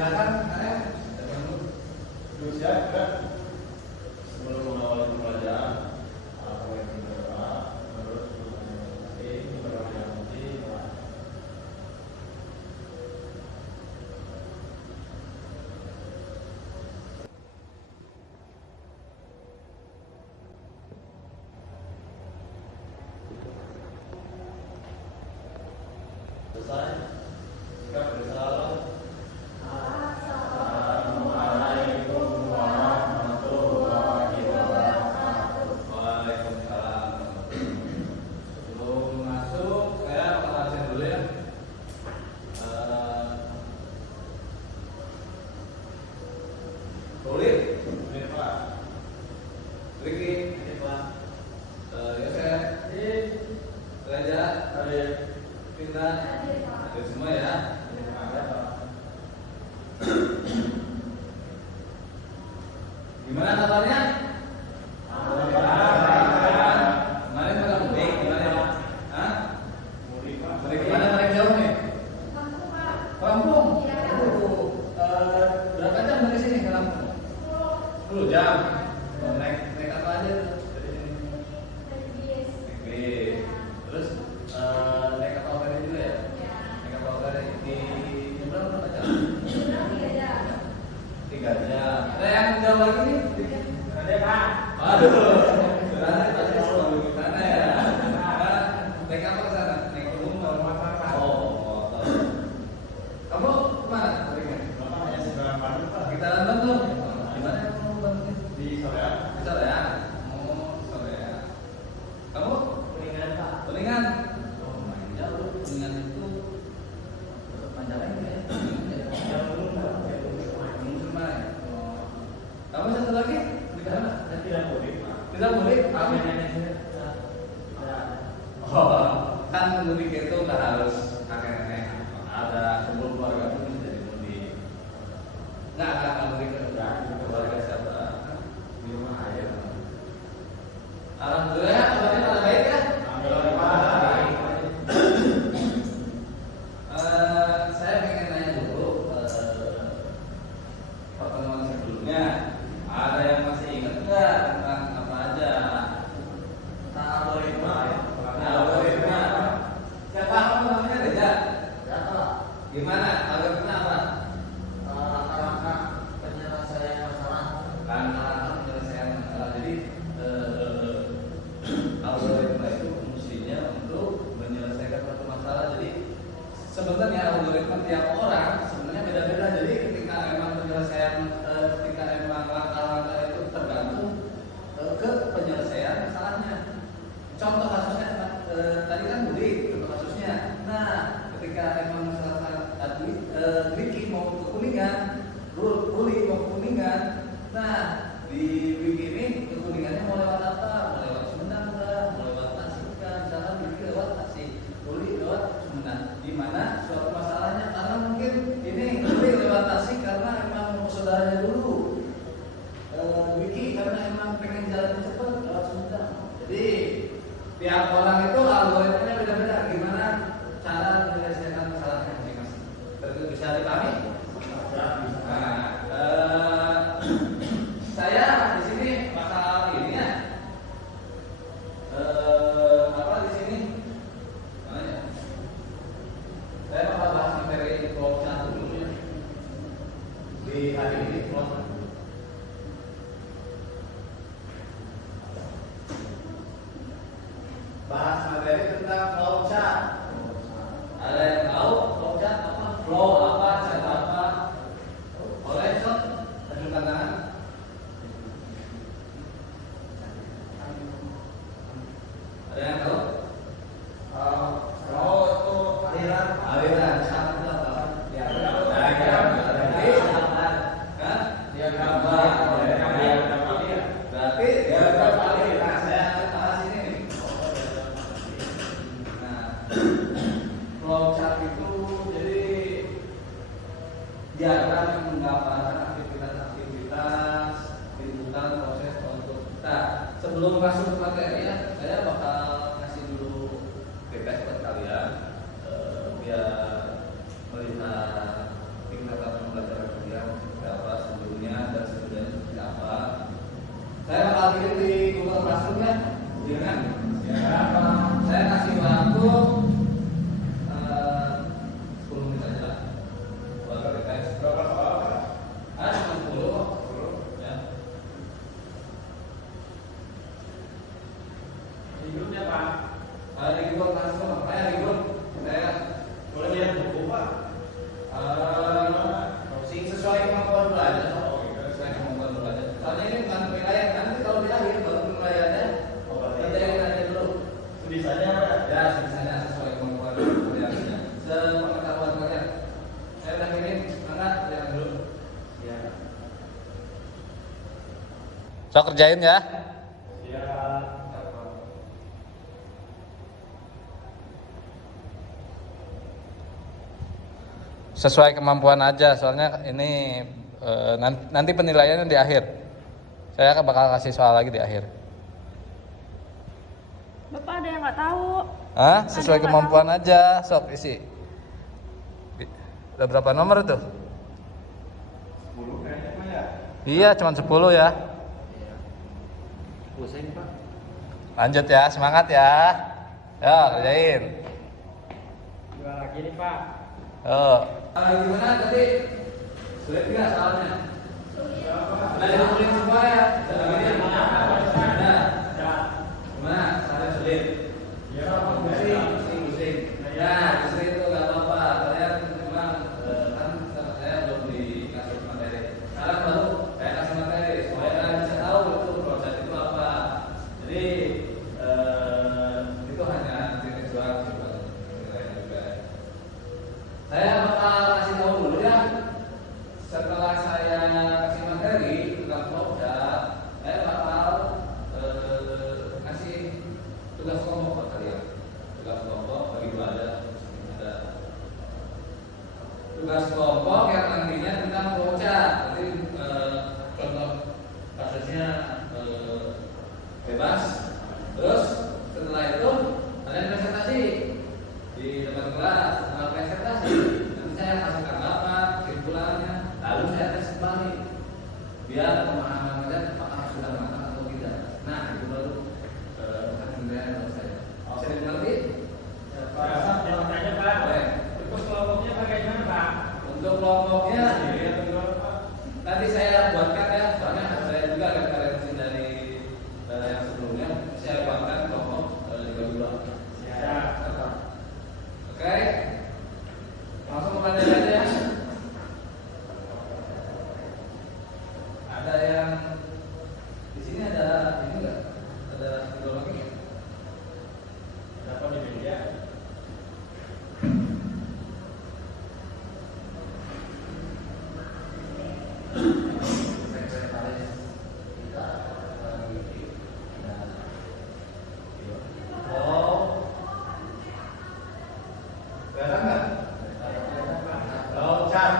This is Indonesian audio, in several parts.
Silakan, saya. Siap, kan? Sebelum mengawali pembelajaran, aku yang berdoa, terus berdoa yang penting. Selesai, sikap bersalah. Semua ya. Gimana kabarnya? Kemarin pada mudik gimana ya? Hah? Mudik mana paling jauh nih? Kampung. Berapa jam dari sini ke Lampung? 10 jam. Naik apa aja dari sini? Naik bis. Terus naik kapal feri juga ya? Naik kapal feri di berapa jam? 3 jam. Ada yang jauh lagi nih? Ada Pak. Aduh, berarti pasti selalu di sana ya. Naik apa ke sana? Naik gunung atau apa? Oh, kamu kemana? Bapak hanya seberang Bandung, Pak. Kita nonton tuh. Gimana kamu Bandungnya? Di Soreang. Di Soreang. Oh, Soreang. Kamu? Kuningan, Pak. Kuningan. Oh, main jauh. Kuningan itu Majalengka ya. Jauh, Pak. Kamu satu lagi di mana? Saya tidak mudik, Pak. Tidak mudik? Kamu? Oh, kan mudik itu nggak harus kakek nenek. Ada kumpul keluarga pun bisa mudik. Nggak mudik ke keluarga siapa? Di rumah aja. Alhamdulillah, kabarnya pada baik ya. Saya ingin nanya dulu pertemuan sebelumnya. Ada yang masih ingat nggak tentang apa aja? Algoritma. Algoritma. Siapa kamu namanya Reza? Siapa? Gimana? Algoritma apa? Langkah-langkah penyelesaian masalah. Langkah-langkah penyelesaian masalah. Jadi algoritma itu fungsinya untuk menyelesaikan satu masalah. Jadi sebenarnya algoritma tiap orang sebenarnya beda-beda. Jadi ketika memang penyelesaian, ketika memang langkah-langkah itu tergantung ke penyelesaian masalahnya. Contoh kasusnya tadi kan mudik, contoh kasusnya. Nah, ketika memang misalkan Ricky mau ke Kuningan, Uli mau ke Kuningan. Nah, di Wiki ini ke Kuningannya mau lewat apa? Mau lewat Sumedang enggak? Mau lewat Tasik kan? Misalkan Ricky lewat Tasik, Uli lewat Sumedang. Di mana suatu masalahnya karena mungkin ini Uli lewat Tasik karena emang saudaranya dulu. Wiki karena emang pengen jalan cepat lewat Sumedang. Jadi tiap orang itu algoritmanya beda-beda. Gimana cara menyelesaikan masalahnya masing-masing? Bisa dipahami? Nah, saya di sini bakal ini ya. Apa di sini? Mana ya? Saya bakal bahas materi kelompok 1 dulu ya. Di hari ini kelompok bahas materi tentang flow chart. Ada yang tahu flow chart apa? Flow apa? Chart apa? Boleh sok tunjukkan tangan. Ada yang tahu? Flow itu aliran. Aliran chart itu apa? Diagram. Diagram. Berarti diagram aliran. Nah, saya akan bahas ini nih. Nah, flow chart itu jadi diagram yang menggambarkan aktivitas-aktivitas liputan proses untuk kita. Sebelum masuk ke materi ya, saya bakal kasih dulu PPS buat kalian biar melihat tingkatan pembelajaran So kerjain ya. Sesuai kemampuan aja, soalnya ini nanti penilaiannya di akhir. Saya bakal kasih soal lagi di akhir. Bapak ada yang nggak tahu. Hah? Sesuai Ada yang kemampuan aja, sok isi. Udah berapa nomor itu? 10 kayaknya Pak ya. Iya, cuma 10 ya. Pusing Pak. Lanjut ya, semangat ya. Yo, kerjain. Dua lagi nih Pak. Yo. Gimana tadi? Sulit nggak soalnya? Sudah dikumpulin semua ya? Gimana? Soalnya sulit? Pusing. Ya, justru itu nggak apa-apa. Kalian memang kan sama saya belum dikasih materi. Sekarang baru saya kasih materi supaya kalian bisa tahu itu proses itu apa. Jadi itu hanya titik doang sih Pak. Saya bakal kasih tahu dulu ya. Setelah saya kasih materi tentang flowchart, saya bakal kasih tugas kelompok buat kalian. Tugas kelompok bagi dua ada tugas kelompok yang nantinya tentang flowchart. Jadi contoh kasusnya bebas. Terus setelah itu kalian presentasi di depan kelas. Setelah presentasi nanti saya kasih tanggapan, kesimpulannya, lalu saya tes kembali biar pemahaman kalian apakah sudah matang atau tidak. Nah itu baru penilaian dari saya. Bisa dimengerti? Pak, jangan tanya Pak. Boleh. Terus kelompoknya bagaimana Pak? Untuk kelompoknya nanti saya buatkan ya, soalnya saya juga ada referensi dari yang sebelumnya. Saya buatkan kelompok dibagi dua. Siap. Oke, langsung mulai aja ya. Ada yang di sini ada ini enggak? Ada video lagi nggak? Ada apa di media? Oh, kelihatan nggak? Flowchart.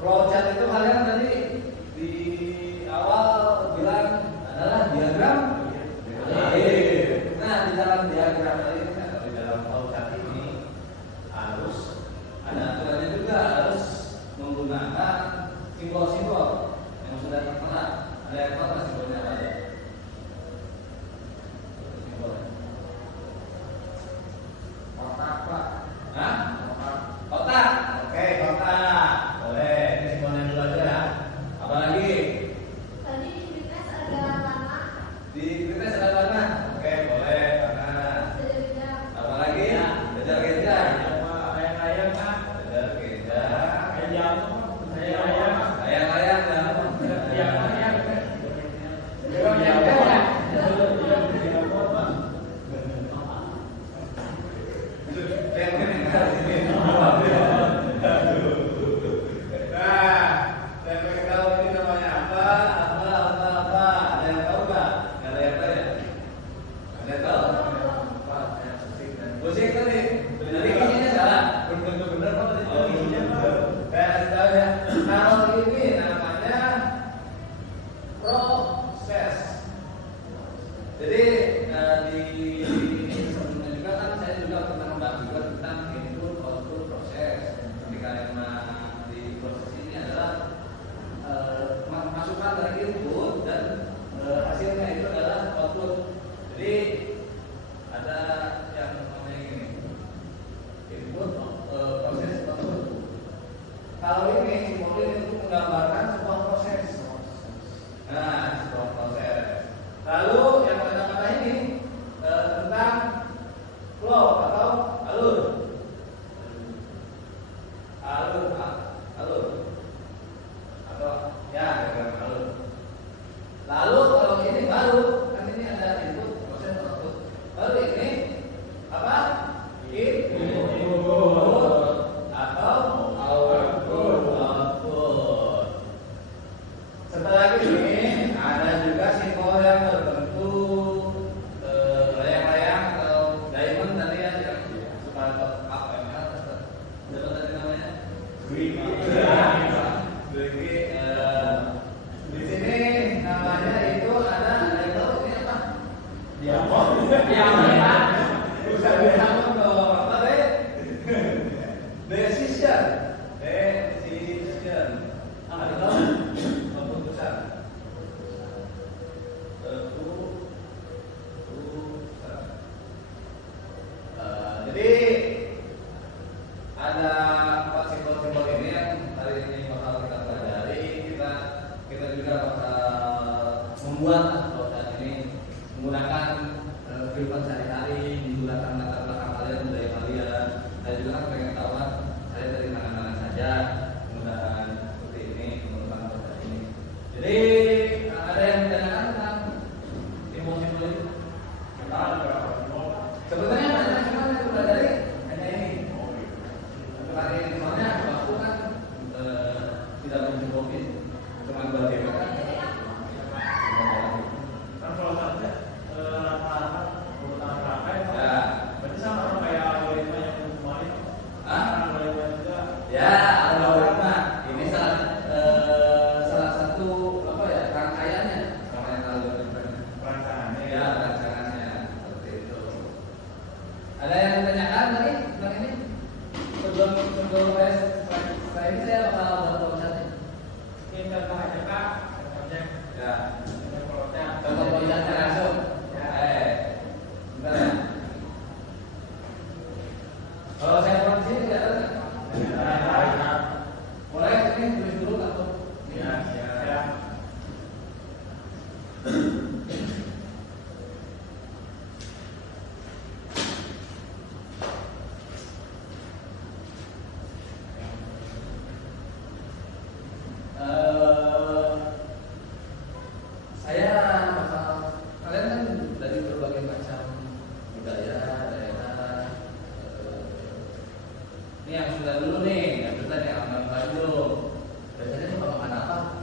Flowchart itu kalian tadi di awal bilang adalah diagram. Nah, di dalam diagram tadi atau di dalam flowchart ini harus ada aturannya juga, harus menggunakan simbol-simbol yang sudah tertera. Ada yang tahu nggak simbolnya apa aja? Simbolnya. Kotak Pak. Hah? Kotak. Oke, kotak. Boleh. Ini simbolnya dulu aja ya. Apa lagi? Tadi di fitness ada tanah, Di kertas ada warna. Oke, boleh. Warna. ada bidang. Apa lagi? Kejar-kejar. Ayam-ayam Pak. Kejar-kejar. Ayam. Ayam. Layang-layang dan Ayam. Nah, saya pengen tahu ini namanya apa? Ada yang tahu nggak? Nggak ada yang tahu ya? Ada yang tahu? Musik tadi. Jadi giginya salah. Bener-bener kok tadi. Oh, giginya bener. Saya kasih tahu ya. Kalau ini namanya proses. Jadi di sebelumnya juga kan saya juga pernah membahas juga tentang input output proses. Ketika memang di proses ini adalah masukan dari input dan hasilnya itu adalah output. Jadi ada yang namanya gini, input proses output. Kalau ini simbolnya itu menggambarkan sebuah proses. Nah, sebuah proses. Lalu yang kata-kata ini tentang flow atau alur. Alur. Atau ya, alur. Lalu kalau ini baru, kan ini ada input, proses, output. Lalu ini apa? Input atau output. Setelah ini Di sini namanya itu ada yang tahu ini apa? Diamond. Bukan diamond dong, apa deh? Decision. Atau keputusan. Jadi ada 4 simbol-simbol ini yang hari ini bakal kita pelajari. Kita juga bakal membuat produk ini menggunakan kehidupan sehari-hari, menggunakan latar belakang kalian, budaya kalian. Dan juga kan pengen tahu kan saya dari mana-mana saja menggunakan seperti ini, menggunakan produk ini. Jadi ada yang menanyakan tentang simbol-simbol itu? Sebenarnya banyak cuma yang udah dari hanya ini. Untuk hari ini soalnya waktu kan tidak mencukupi, cuma 2 jam kan. Kan kalau saja rata-rata urutan rangkai, Ya. berarti sama dong kayak algoritma yang kemarin. Hah? Algoritma juga. Ya, algoritma. Ini salah satu apa ya rangkaiannya namanya algoritma. Perancangannya. Ya, rancangannya seperti itu. Ada yang ditanyakan lagi tentang ini? Sebelum saya ini saya bakal buat website. Ini contoh aja Kak. Contohnya. Ya. Contoh plotnya. Contoh website langsung. Ya. Bentar ya. Kalau saya buat di sini tidak ada. Ya. Boleh ini tulis dulu atau? Ya. Ya. Saya bakal kalian kan dari berbagai macam budaya daerah. Ini yang sudah dulu nih, yang sudah nih aman dulu. Biasanya suka makan apa?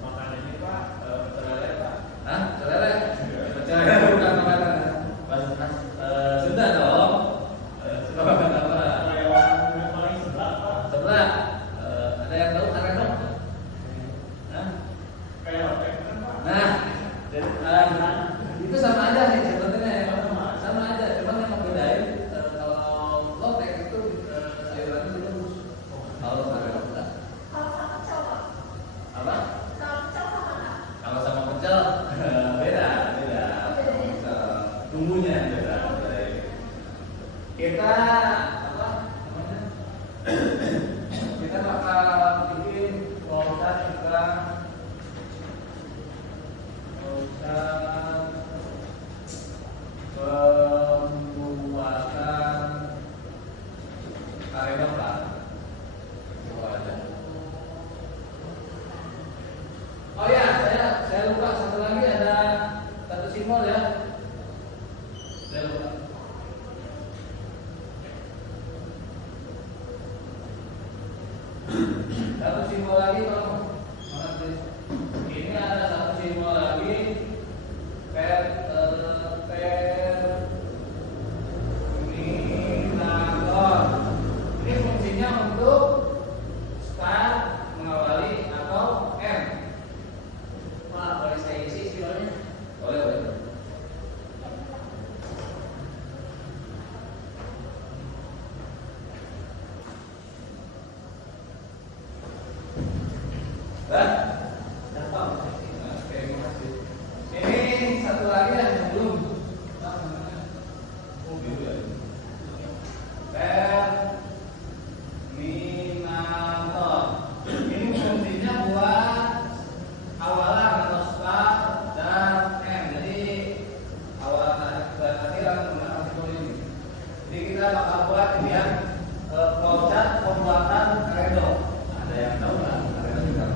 Makan ini Pak, pecel lele Pak. Hah? Pecel lele? Pecel lele bukan makanan. Bahasa khas. Sudah dong. Suka makan apa? Hewan yang paling sedap Pak. Sebelah. Ada yang tahu karena dong? Hah? Kayak lobek kan Pak. Nah, itu sama aja nih sebetulnya ya. Sama aja, cuma yang membedain kalau lotek itu sayurannya direbus. Kalau sayuran enggak. Kalau sama pecel, Pak. Apa? Kalau pecel sama enggak? Kalau sama pecel beda. Bumbunya beda. Kita apa namanya? Kita bakal bikin produk juga pembuatan karya gambar. Oh ya, saya lupa satu lagi ada satu simbol ya. Saya lupa. Satu simbol lagi kalau mana tulis? Ini ada satu simbol lagi terminator. Ini fungsinya untuk start, mengawali atau end. Pak, boleh saya isi simbolnya? Boleh, boleh. Ini satu lagi yang belum. Oh, gitu ya. Terminator. Ini fungsinya buat awalan atau start dan end. Jadi awalan dan akhiran menggunakan simbol ini. Jadi kita bakal buat ini ya flowchart pembuatan Karedo. Ada yang tahu nggak? Karedo juga.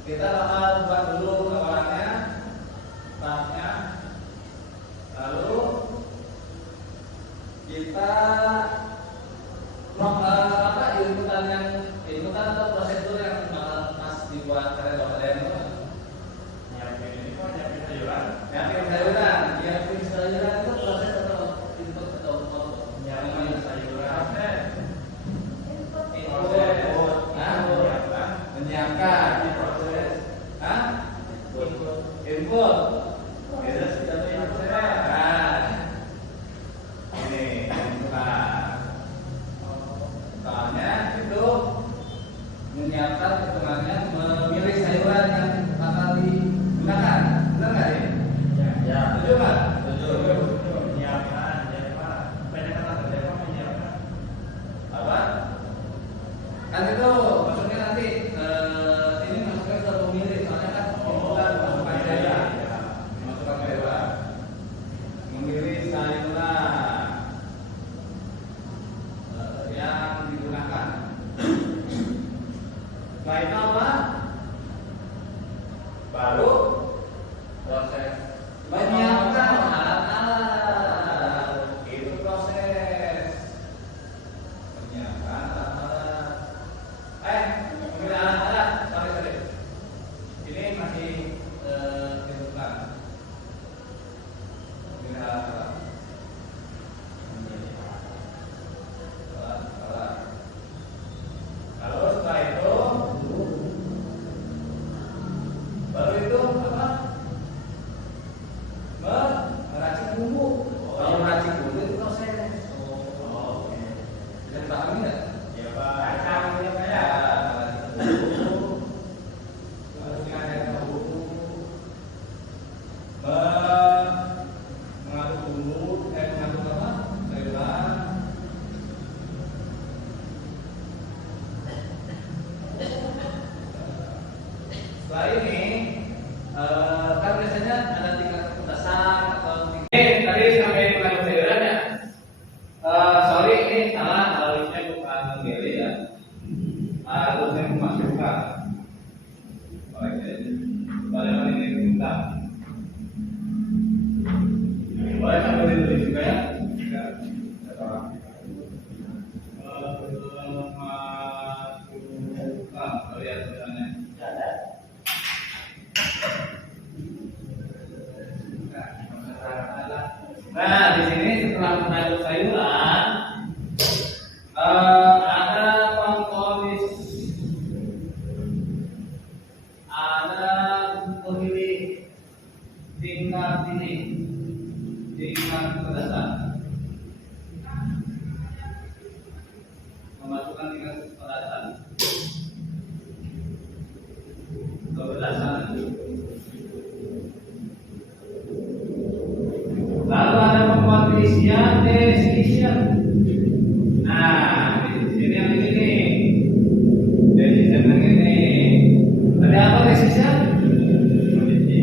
Kita bakal buat dulu gambarannya, tahapnya, lalu kita inputan atau prosedur yang pas dibuat karya kalian itu nyiapin sayuran, nyiapin sayuran itu proses atau input atau output? Nyiapin sayuran, menyiapkan, proses, input, ini soalnya itu menyiapkan hitungannya memilih sayuran yang bakal digunakan, benar nggak ini? Ya. Setuju nggak? Setuju. Menyiapkan, banyak kata kerja menyiapkan. Apa? Kan itu maksudnya nanti ini masuknya ke memilih, soalnya kan bukan masukkan sayuran, masukkan sayuran, memilih sayuran yang digunakan. Setelah itu apa? Baru proses menyiapkan alat-alat. Itu proses menyiapkan alat-alat. Memilih alat-alat. Sorry. Ini masih ditentukan. Memilih alat-alat. Lalu setelah itu baru itu apa? Meracik bumbu. Kalau meracik bumbu itu proses. Oke. Bisa dipahami nggak? Ya Pak. Meracik bumbu. Masukkan air ke bumbu. Mengaduk bumbu, mengaduk apa? Sayuran. Setelah ini kan biasanya ada tingkat keputasan atau tadi sampai mengaduk sayuran ya. Sorry ini salah, harusnya bukan menggeli ya. Harusnya memasukkan. Oke. Bagaimana ini kita? Boleh sambil ditulis juga ya. Lihat sebenarnya. Nah, di sini setelah mengaduk sayuran, ada komponis, ada memilih tingkat kepedasan, memasukkan tingkat kepedasan. Lalu ada pengkondisian decision. Nah, di sini yang ini. Decision yang ini. Ada apa decision?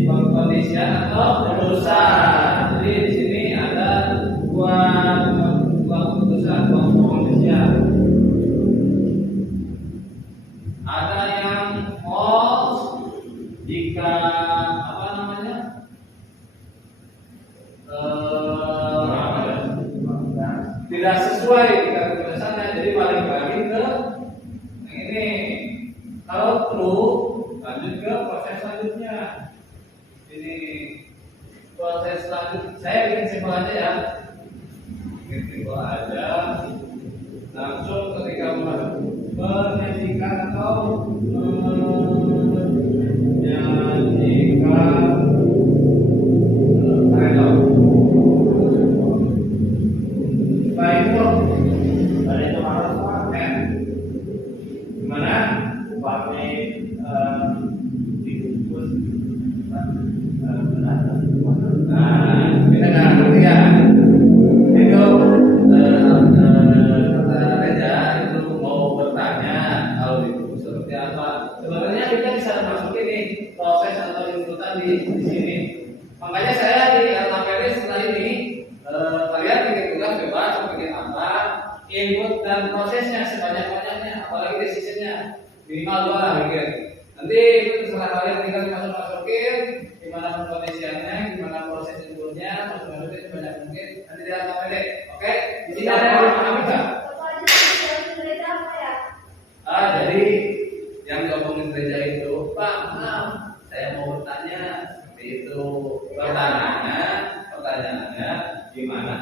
Pengkondisian atau keputusan. Jadi di sini ada dua keputusan, dua pengkondisian. Ada yang false jika apa namanya tidak sesuai dengan keputusannya, jadi balik lagi ke yang ini. Kalau true, lanjut ke proses selanjutnya. Ini proses selanjutnya, saya bikin simpel aja ya. Bikin simpel aja. Langsung ketika menyajikan atau menyajikan trailer. Setelah itu harus pakai gimana? Pakai dikukus. Nah, kita nggak ngerti ya. Itu kata Reza itu mau bertanya kalau dikukus seperti apa. Sebenarnya kita bisa masukin nih proses atau inputan di sini. Makanya saya di LKPD setelah ini kalian bikin tugas bebas, bikin apa, input dan prosesnya sebanyak-banyaknya, apalagi decisionnya minimal 2 lah bikin. Nanti Nanti itu terserah kalian tinggal dimasukin, gimana pengkondisiannya, gimana proses inputnya, masukin sebanyak mungkin. Nanti dia akan pede. Oke? Di sini ada yang paham nggak? Bapak aja sudah gereja apa ya? Jadi yang diomongin gereja itu, Pak, maaf, saya mau bertanya seperti itu. Pertanyaannya, gimana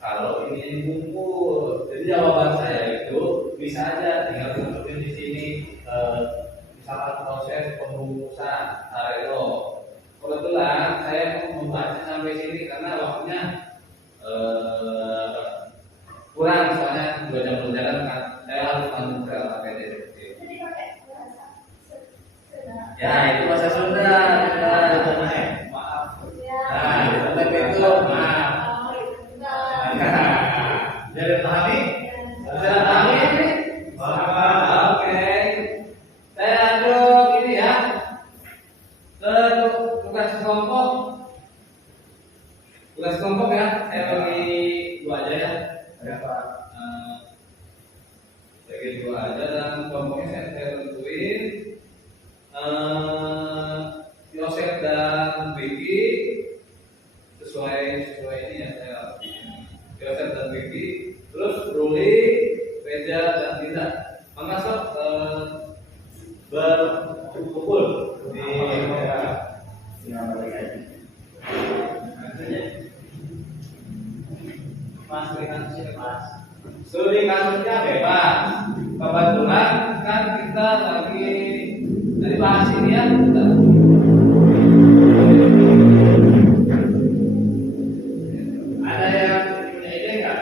kalau ini dibungkus? Jadi jawaban saya itu bisa aja tinggal dimasukin di sini. Misalkan proses pembungkusan Arelo. Kebetulan saya mau membahasnya sampai sini karena waktunya kurang, soalnya 2 jam berjalan kan saya harus lanjut ke APD. Jadi pakai bahasa Sunda. Ya itu bahasa Sunda. Maaf. Ya. Nah seperti itu. Maaf. Oh, iya. Jadi pahami? Sudah pahami? Oke. Saya lanjut ini ya. Ke tugas kelompok. Tugas kelompok ya. Saya bagi 2 aja ya. Bagi 2 aja dan kelompoknya saya tentuin Yosef dan Vicky sesuai ini ya saya Yosef dan Vicky, terus Ruli, Reja dan Dina. Maka sok berkumpul di Mas berikan sini Mas. Studi kasusnya bebas. Kebetulan kan kita lagi dari bahas ini ya. Ada yang punya ide nggak?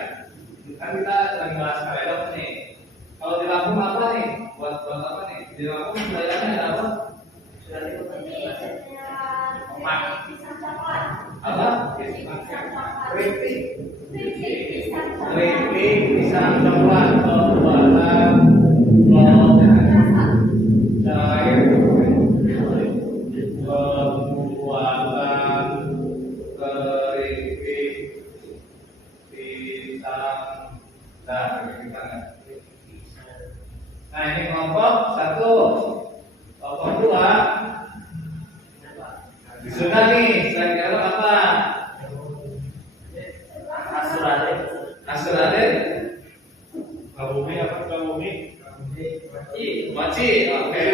Kan kita lagi bahas kalender nih. Kalau di Lampung apa nih? Buat apa nih? Di Lampung kayaknya ada apa? Sudah Ini Omak. pisang coklat. Apa? Pisang coklat. Keripik. Pisang coklat. Keripik pisang coklat pembuatan cair pembuatan keripik pisang nah ini kelompok 1, kelompok 2 sudah nih selain kalau apa Asuraden Kabumi apa kabumi? Maci, oke.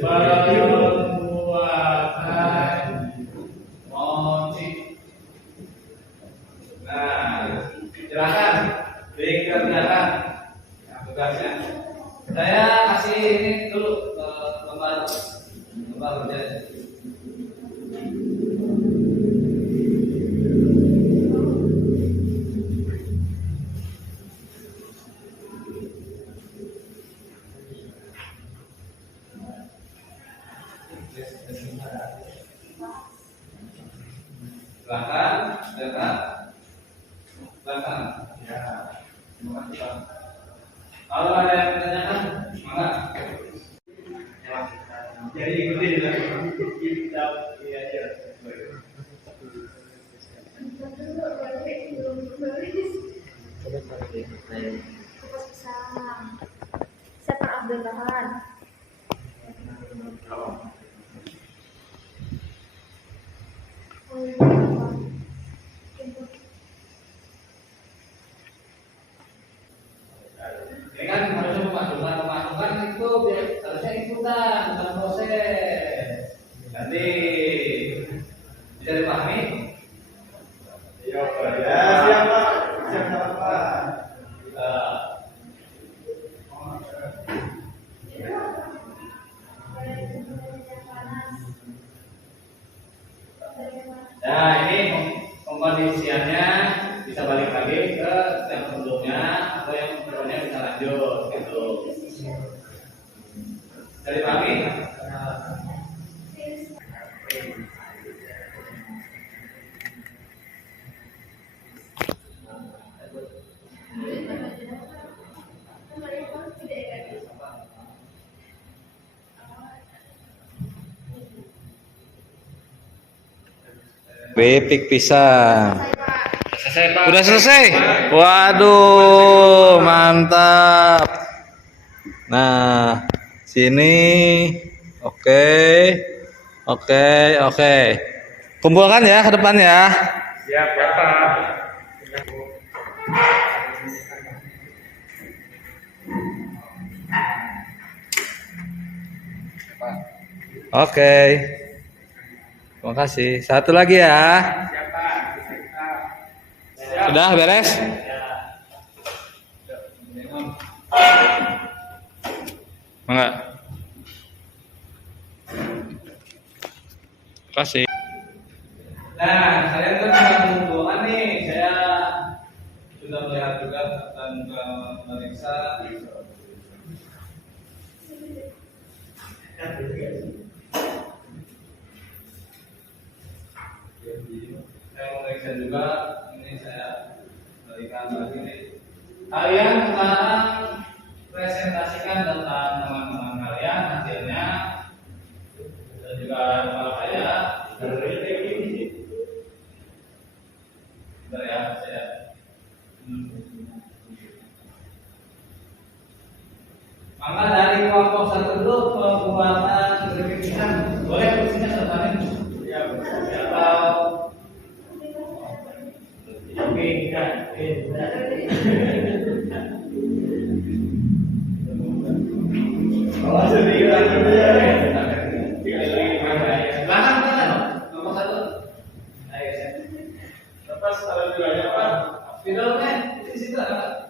Pembuatan mochi. Nah, silakan dikerjakan tugasnya. Saya kasih ini dulu lembar kerja. Silakan. Ya. Terima kasih Pak. Kalau ada yang bertanyakan, semangat. Jadi ikuti kita ini aja. Kupas pisang. Siapa Abdul Rahman? Oh, iya. Ini kan harusnya pemasukan itu harusnya ikutan dalam proses. Nanti bisa dipahami? Iya Pak. Ya siap Pak. Siap Pak. Nah ini pengkondisiannya bisa balik lagi ke yang sebelumnya atau yang sebelumnya bisa lanjut gitu. Dari pagi. Keripik pisang. Selesai Pak. Udah selesai? Waduh, mantap. Nah, sini. Oke. Oke, oke. Kumpulkan ya ke depan ya. Siap, Bapak. Oke. Terima kasih. Satu lagi ya. Siap, Pak. Sudah beres? Enggak. Terima kasih. Nah, kalian kan sudah mengumpulkan nih. Saya sudah melihat juga dan memeriksa. Saya memeriksa juga. Ini saya berikan lagi nih. Kalian sekarang presentasikan data teman-teman kalian hasilnya dan juga kepala saya. Bentar ya, saya. Maka dari kelompok satu dulu pembuatan grafiskan boleh fungsinya seperti ini. Atau oke, kan? Oh, sedih lagi ya. Belakang mana? Nomor satu. Ayo, saya. Lepas alhamdulillah, Pak. Videonya di situ ada.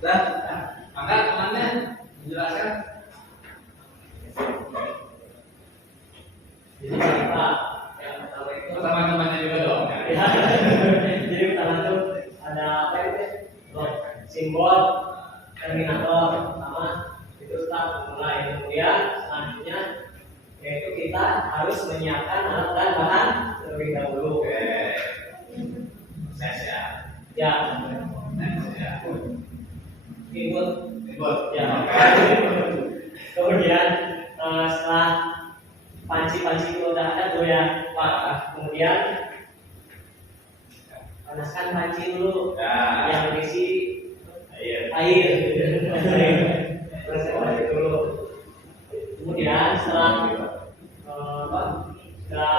Dan, maka temannya menjelaskan. Jadi kita yang pertama itu Teman-temannya juga dong. ya. Jadi pertama itu ada apa itu? Simbol terminator pertama itu start mulai. Kemudian selanjutnya yaitu kita harus menyiapkan alat dan bahan terlebih dahulu. Proses ya. Ya, Proses ya. input. Input. Ya. Kemudian setelah panci-panci itu udah ada tuh ya, Pak. Kemudian panaskan panci dulu Ya. yang berisi Air. air. Panaskan panci dulu. Kemudian setelah sudah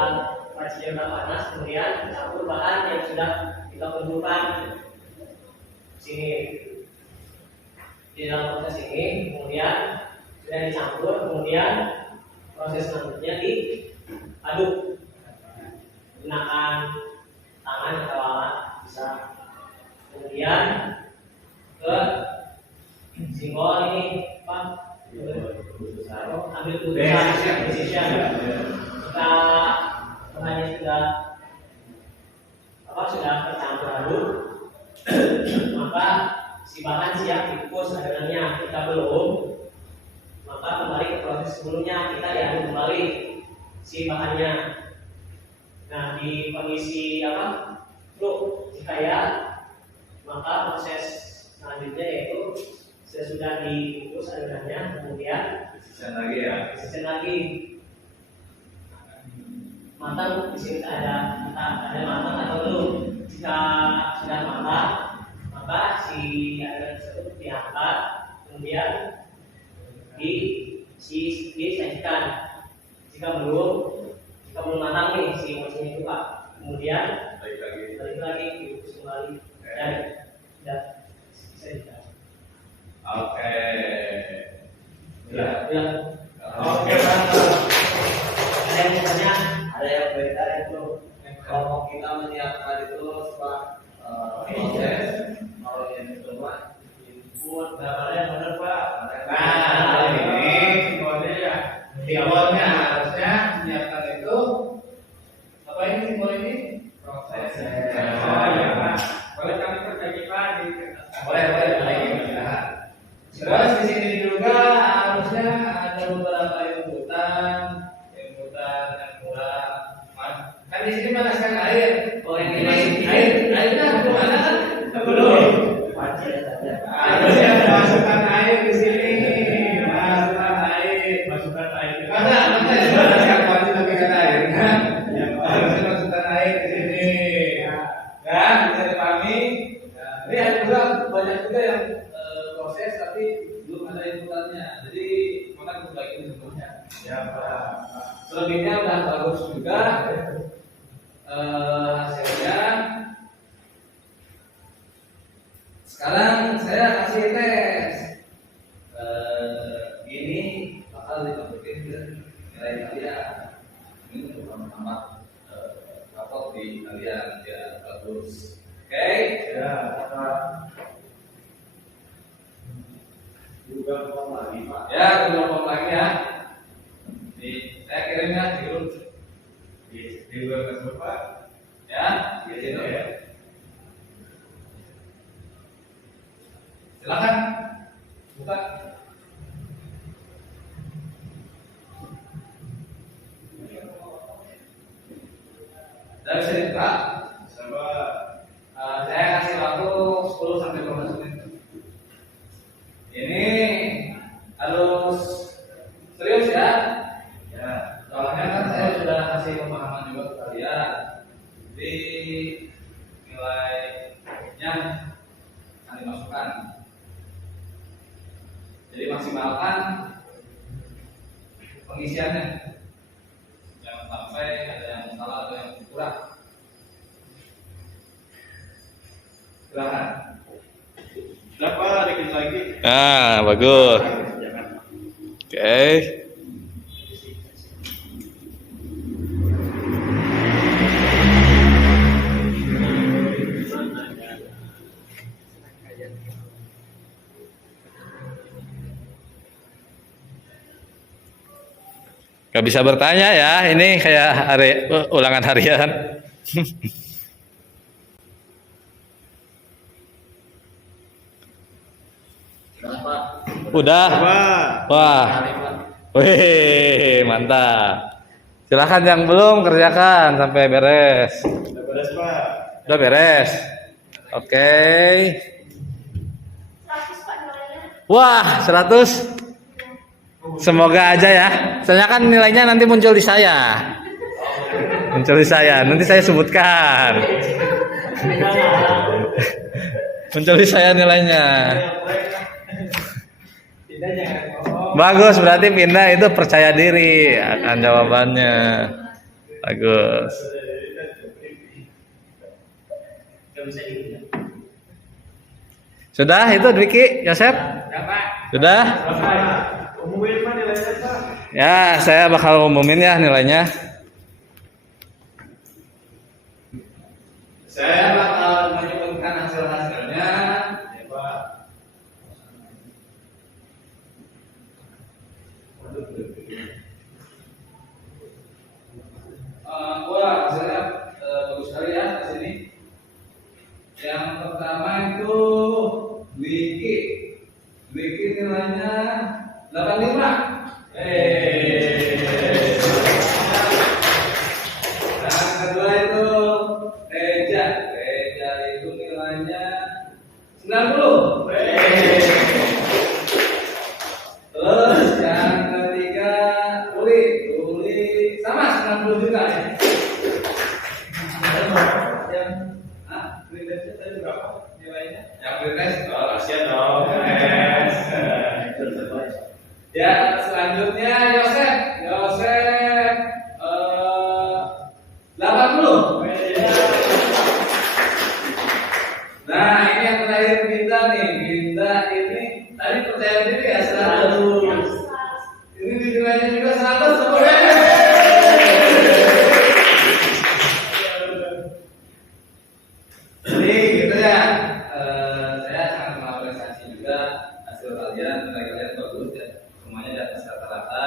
pancinya udah panas, kemudian campur bahan yang sudah kita kumpulkan sini. Di dalam proses ini kemudian sudah dicampur, kemudian proses selanjutnya diaduk gunakan tangan atau alat bisa. Kemudian ke simbol ini Pak, ambil keputusan decision. Jika bahannya sudah tercampur aduk, maka si bahan siap dikukus adonannya. Kita belum, maka kembali ke proses sebelumnya, kita diaduk kembali si bahannya. Nah, di kondisi flu jika ya, maka proses selanjutnya yaitu sesudah dikukus adonannya, kemudian Sisen lagi ya. disisir lagi. Matang di sini ada matang atau belum. Jika sudah matang, maka Oke. Ya, ya. Oke, Pak. Ada yang bertanya? Ada yang beda itu. Kalau kita menyiapkan itu setelah proses, kalau yang kedua input, Namanya yang benar, Pak. nah ini simbolnya ya, simbolnya harusnya menyiapkan itu apa ini simbol ini? Proses. Oh iya, Pak. Boleh kami perbaiki, Pak, di Boleh ya. Terus di sini juga harusnya ada beberapa inputan yang kurang. Kan di sini panaskan air. Oh, yang Ini ini. airnya kemana kan? Belum. Harusnya masukkan air di sini. Masukkan air. Masukkan air. Masa yang wajib masukkan air kan? Harusnya masukkan air di sini. Kan bisa dipahami? Ini ada juga banyak juga yang proses tapi belum ada inputannya. Jadi maka diperbaiki semuanya. Ya, Pak. Selebihnya udah bagus juga hasilnya. Sekarang saya kasih tes. Ini bakal dimasukin ke nilai kalian. Ini untuk menambah rapot di kalian ya bagus. Oke? Ya, Pak. Juga ngomong lagi, Pak. Ya, tunggu ngomong lagi ya. Saya kirimnya di grup. Di luar tersebut, Pak. Ya, di situ ya. Silakan buka. Dan bisa dibuka. Sama Saya kasih waktu 10 sampai 15 menit. Ini harus serius ya. Ya, soalnya kan saya sudah kasih pemahaman juga ke kalian. Jadi nilainya akan dimasukkan. Jadi maksimalkan pengisiannya. Jangan sampai ada yang salah atau yang kurang. Silakan. berapa dikit lagi? Nah, bagus. Jangan. Oke. Gak bisa bertanya ya, ini kayak ulangan harian. Udah. Pak. Wah. Wih, mantap. Silakan yang belum kerjakan sampai beres. Udah beres, Pak. Udah beres. Oke. 100 Pak nilainya. Wah, 100. Semoga aja ya. Soalnya kan nilainya nanti muncul di saya. Muncul di saya. Nanti saya sebutkan. Muncul di saya nilainya. Tidak jangan ngomong. Bagus, berarti pindah itu percaya diri akan jawabannya. Bagus. Gak bisa diulang. Sudah itu Dwiki, Yosep? Ya, Pak. Sudah? Pak. Umumin, Pak, nilainya, Pak. Ya, saya bakal umumin ya nilainya. Saya bakal menyebutkan hasil-hasilnya. Ya, Pak. Wah, hasilnya bagus sekali ya di sini. Yang pertama itu Dwiki. Dwiki nilainya 85. Yang kedua itu Reja. Reja itu nilainya 90. Terus yang ketiga Uli. Uli sama 90 juga ya. Yang Uli Reja tadi berapa nilainya? Yang Uli Reja, oh kasihan dong. Ya, selanjutnya Yosep. Yosep 80. Nah, ini yang terakhir Binda nih. Binda ini tadi percaya diri ya 100. Harus. Ini dinilainya juga 100 semuanya. Jadi gitu ya. Saya sangat mengapresiasi juga hasil kalian, nilai kalian bagus ya. Semuanya di atas rata-rata.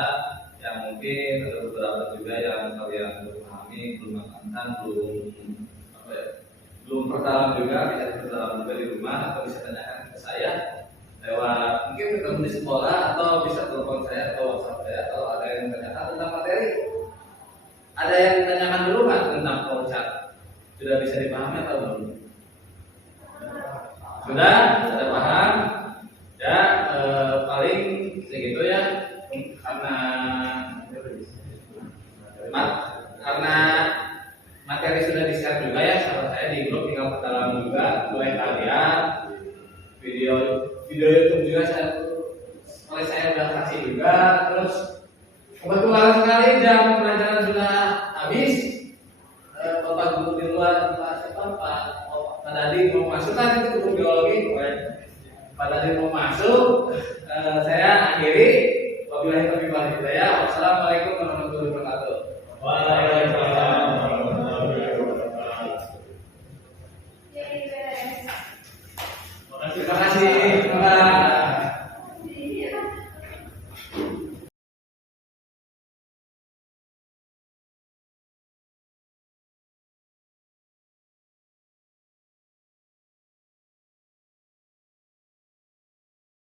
Yang mungkin ada beberapa juga yang kalian belum pahami, belum matangkan, belum perdalam juga, bisa diperdalam juga di rumah atau bisa tanyakan ke saya lewat mungkin ketemu di sekolah atau bisa telepon saya atau WhatsApp saya kalau ada yang tanyakan tentang materi. Ada yang ditanyakan dulu nggak tentang konsep? Sudah bisa dipahami atau belum? Sudah paham? Ya paling segitu ya karena materi sudah di-share juga ya sama saya di grup, tinggal perdalam juga mulai kalian video YouTube juga saya udah kasih juga. Terus kebetulan sekali jam pelajaran sudah habis. Bapak guru di luar Pak Dadi mau masuk kan itu guru biologi. Pak Dadi mau masuk, saya akhiri. Wabillahi taufiq wal hidayah. Wassalamualaikum warahmatullahi wabarakatuh. Waalaikumsalam warahmatullahi wabarakatuh. Jadi beres. Terima kasih. Terima kasih. Bye.